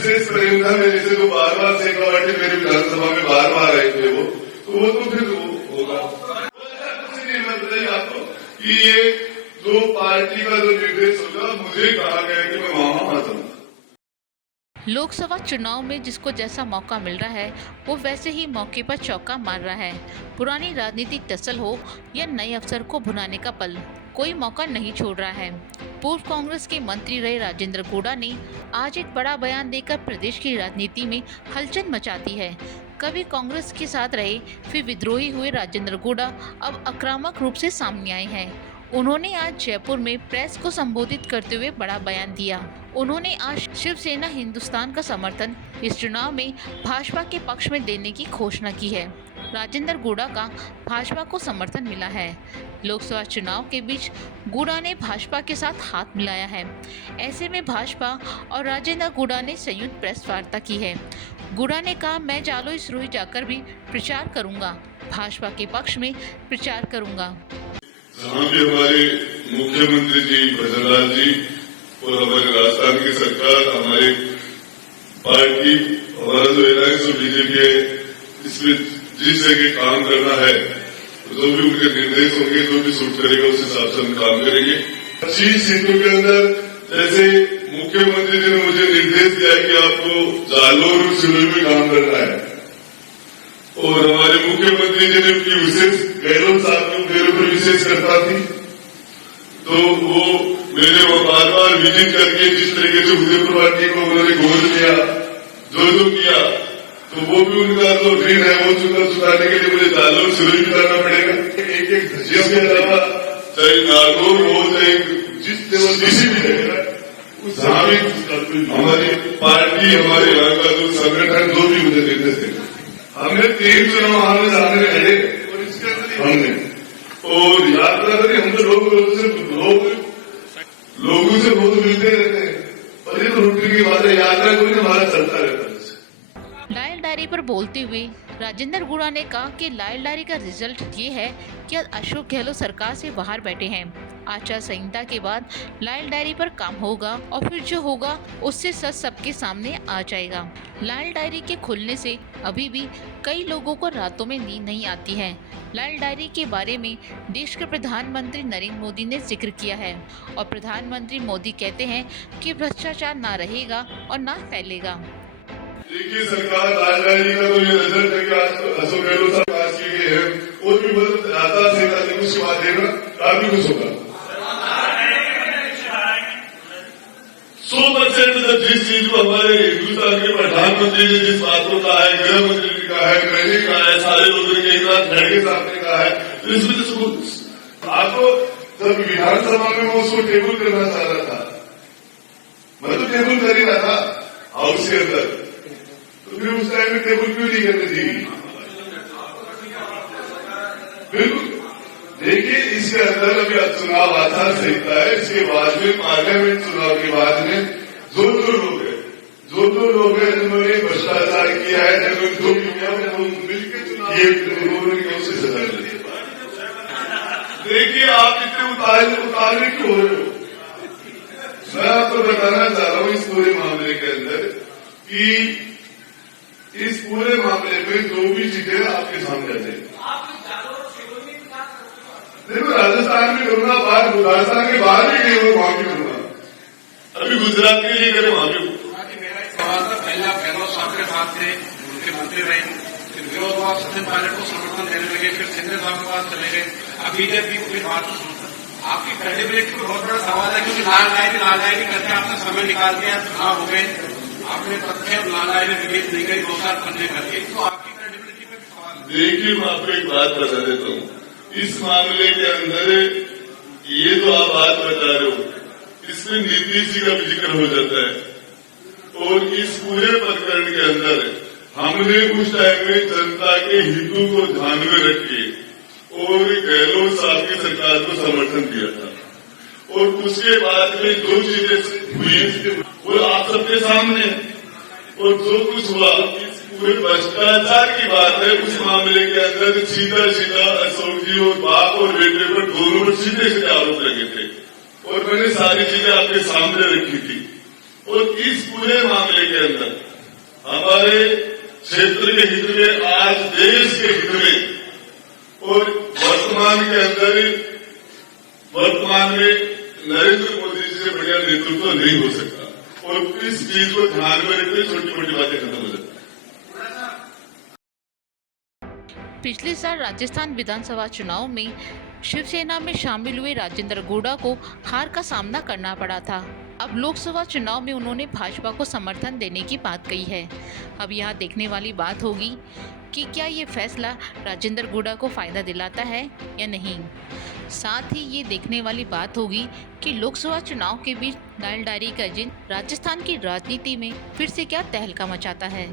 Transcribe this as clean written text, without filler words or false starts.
विशेष प्रेम था मेरे से, तो बार बार शेखावाटी मेरी विधानसभा में बार बार आए थे वो, तो फिर होगा। कुछ नहीं बताइए आपको कि ये जो पार्टी का जो निर्देश होगा, मुझे कहा गया कि मैं वहां आ जाऊँ। लोकसभा चुनाव में जिसको जैसा मौका मिल रहा है वो वैसे ही मौके पर चौका मार रहा है। पुरानी राजनीतिक टसल हो या नए अफसर को भुनाने का पल, कोई मौका नहीं छोड़ रहा है। पूर्व कांग्रेस के मंत्री रहे राजेंद्र गोड़ा ने आज एक बड़ा बयान देकर प्रदेश की राजनीति में हलचल मचा दी है। कभी कांग्रेस के साथ रहे फिर विद्रोही हुए राजेंद्र गोड़ा अब आक्रामक रूप से सामने आए हैं। उन्होंने आज जयपुर में प्रेस को संबोधित करते हुए बड़ा बयान दिया। उन्होंने आज शिवसेना हिंदुस्तान का समर्थन इस चुनाव में भाजपा के पक्ष में देने की घोषणा की है। राजेंद्र गोड़ा का भाजपा को समर्थन मिला है। लोकसभा चुनाव के बीच गोड़ा ने भाजपा के साथ हाथ मिलाया है। ऐसे में भाजपा और राजेंद्र गोड़ा ने संयुक्त प्रेस वार्ता की है। गोड़ा ने कहा, मैं जालोई सिरोही जाकर भी प्रचार करूंगा, भाजपा के पक्ष में प्रचार करूंगा। जहाँ भी हमारे मुख्यमंत्री जी भजनलाल जी और हमारे राजस्थान की सरकार, हमारी पार्टी, हमारा जो एलायंस और बीजेपी है, इसमें जिस जगह काम करना है, जो भी उनके निर्देश होंगे, जो भी सूट करेगा उस हिसाब से हम काम करेंगे। 25 सीटों के अंदर जैसे मुख्यमंत्री जी ने मुझे निर्देश दिया कि आपको जालोर और सिरोही में काम करना है, और हमारे मुख्यमंत्री जी ने उनकी विशेष गहलोत साहब ने मेरे ऊपर विशेष करता थी, तो वो मैंने वो बार बार विजिट करके जिस तरीके से उदयपुर वाटी को उन्होंने गोल किया, जो किया, तो वो भी उनका जो ऋण है वो चुकाने के लिए मुझे जालोर सिरोही भी करना पड़ेगा। एक धजिया के अलावा चाहे नागौर हो, चाहे किसी भी जगह जहाँ भी हमारी पार्टी, हमारे यहाँ का जो संगठन जो भी मुझे निर्देश देगा, हमने 3 चुनाव आने जाने लड़े और इसके अंदर हमने और यात्रा करी। हम तो लोगों से बहुत मिलते रहते हैं, और ये तो रूटीन की बात है, यात्रा कोई ना हमारा चलता रहता है। लायल डायरी पर बोलते हुए राजेंद्र गोड़ा ने कहा कि लायल डायरी का रिजल्ट ये है कि अशोक गहलोत सरकार से बाहर बैठे हैं। आचार संहिता के बाद लायल डायरी पर काम होगा और फिर जो होगा उससे सच सबके सामने आ जाएगा। लायल डायरी के खुलने से अभी भी कई लोगों को रातों में नींद नहीं आती है। लायल डायरी के बारे में देश के प्रधानमंत्री नरेंद्र मोदी ने जिक्र किया है और प्रधानमंत्री मोदी कहते हैं कि भ्रष्टाचार ना रहेगा और ना फैलेगा। देखिए, सरकार लायल डायरी का तो ये रिजल्ट है कि आज अशोक गहलोत साहब पास किए गए हैं, और भी बहुत आचार संहिता से कुछ बात देना काफी कुछ होगा। 100% जिस चीज को हमारे हिंदुस्तान के प्रधानमंत्री ने जिस बात को कहा है, गृह मंत्री ने कहा है, मैंने कहा है, सारे लोगों ने एक साथ खड़गे साहब ने कहा है, तो इस वजह से आपको जब विधानसभा में वो उसको टेबल करना चाह रहा था, मैं तो टेबल कर ही रहा था हाउस के अंदर, तो फिर उस टाइम में टेबल क्यों नहीं करनी थी? बिल्कुल। देखिए, इसके अंदर अभी चुनाव आचार संहिता है, इसके बाद में पार्लियामेंट चुनाव के बाद में जो लोग हैं जिन्होंने भ्रष्टाचार किया है, जिन्होंने जो किया है, वो मिलकर चुनाव उसे सजा दी। देखिए, आप इतने उतारने क्यों हो रहे हो? मैं आपको बताना चाह रहा हूँ इस पूरे मामले के अंदर कि इस पूरे मामले में जो भी चीजें आपके सामने आ जाएगी। देखो, राजस्थान में करूंगा, राजस्थान के बाहर भी गए वहां भी करूंगा, अभी गुजरात के लिए करें वहां भी। मेरा एक सवाल था, पहला गहलोत साहब के साथ थे, उनके मंत्री रहे, फिर विरोध हुआ, सचिन पायलट को समर्थन देने लगे, फिर सिंधे साहब के पास चले गए, अब बीजेपी कोई बात आपकी क्रेडिबिलिटी को बहुत बड़ा सवाल है, क्योंकि लाल डायरी करके आपने समय निकाल दिया, चुनाव हो गए, आपने तथ्य लाल डायरी रिलीज नहीं गई 2 साल पन्ने करके, तो आपकी क्रेडिबिलिटी में सवाल है। देखिए, मैं आपको एक बात बता देता हूँ, इस मामले के अंदर ये जो आप बात बता रहे हो, इसमें नीतीश जी का भी जिक्र हो जाता है, और इस पूरे प्रकरण के अंदर हमने उस टाइम में जनता के हितों को ध्यान में रखे और गहलोत साहब की सरकार को समर्थन दिया था, और उसके बाद में जो चीजें हुई वो आप सबके सामने, और जो कुछ हुआ पूरे भ्रष्टाचार की बात है। उस मामले के अंदर सीधा अशोक जी और बाप और बेटे पर दोनों पर सीधे आरोप लगे थे, और मैंने सारी चीजें आपके सामने रखी थी, और इस पूरे मामले के अंदर हमारे क्षेत्र के हित में, आज देश के हित में और वर्तमान में नरेंद्र मोदी जी से बढ़िया नेतृत्व नहीं हो सकता और इस चीज को ध्यान में रखते छोटी मोटी बातें खत्म हो जाती है। पिछले साल राजस्थान विधानसभा चुनाव में शिवसेना में शामिल हुए राजेंद्र गोड़ा को हार का सामना करना पड़ा था। अब लोकसभा चुनाव में उन्होंने भाजपा को समर्थन देने की बात कही है। अब यहाँ देखने वाली बात होगी कि क्या ये फैसला राजेंद्र गोड़ा को फायदा दिलाता है या नहीं। साथ ही ये देखने वाली बात होगी कि लोकसभा चुनाव के बीच दाल डायरी का जिन राजस्थान की राजनीति में फिर से क्या तहलका मचाता है।